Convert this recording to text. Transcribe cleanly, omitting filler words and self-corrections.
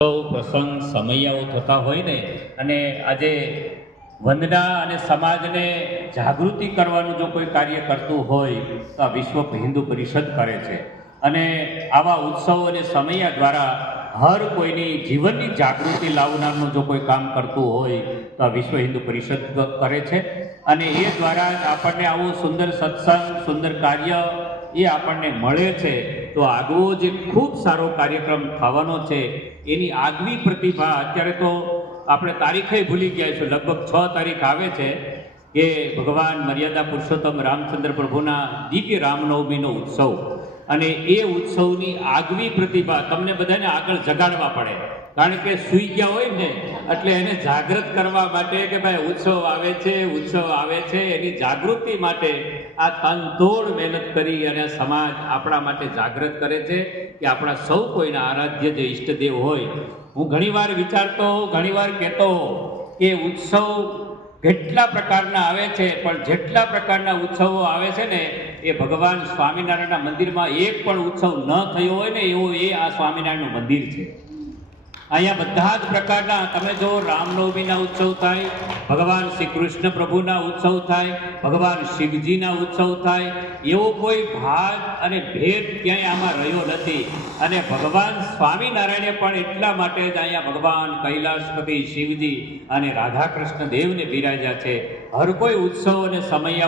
પ્રસંગ સમયાઓ થતા હોય ને, અને આજે વંદના અને સમાજને જાગૃતિ કરવાનું જો કોઈ કાર્ય કરતું હોય તો આ વિશ્વ હિન્દુ પરિષદ કરે છે. અને આવા ઉત્સવો અને સમયા દ્વારા હર કોઈની જીવનની જાગૃતિ લાવનારનું જો કોઈ કામ કરતું હોય તો આ વિશ્વ હિન્દુ પરિષદ કરે છે. અને એ દ્વારા જ આપણને આવો સુંદર સત્સંગ, સુંદર કાર્ય એ આપણને મળે છે. તો આગવો જે ખૂબ સારો કાર્યક્રમ થવાનો છે એની આગવી પ્રતિભા, અત્યારે તો આપણે તારીખે ભૂલી ગયા છે, લગભગ 6 તારીખ આવે છે કે ભગવાન મર્યાદા પુરુષોત્તમ રામચંદ્ર પ્રભુના દિવ્ય રામનવમીનો ઉત્સવ. અને એ ઉત્સવની આગવી પ્રતિભા તમને બધાને આગળ જગાડવા પડે, કારણ કે સૂઈ ગયા હોય ને એટલે એને જાગૃત કરવા માટે કે ભાઈ ઉત્સવ આવે છે, ઉત્સવ આવે છે, એની જાગૃતિ માટે આ તનતોડ મહેનત કરી અને સમાજ આપણા માટે જાગૃત કરે છે કે આપણા સૌ કોઈના આરાધ્ય જે ઈષ્ટદેવ હોય. હું ઘણીવાર વિચારતો, ઘણીવાર કહેતો કે ઉત્સવ કેટલા પ્રકારના આવે છે, પણ જેટલા પ્રકારના ઉત્સવો આવે છે ને એ ભગવાન સ્વામિનારાયણના મંદિરમાં એક પણ ઉત્સવ ન થયો હોય ને એવો એ આ સ્વામિનારાયણનું મંદિર છે. અહીંયા બધા જ પ્રકારના, તમે જો રામનવમીના ઉત્સવ થાય, ભગવાન શ્રી કૃષ્ણ પ્રભુના ઉત્સવ થાય, ભગવાન શિવજીના ઉત્સવ થાય, એવો કોઈ ભાગ અને ભેદ ક્યાંય આમાં રહ્યો નથી. અને ભગવાન સ્વામિનારાયણે પણ એટલા માટે જ અહીંયા ભગવાન કૈલાસપતિ શિવજી અને રાધાકૃષ્ણ દેવને બિરાજ્યા છે. હર કોઈ ઉત્સવ અને સમય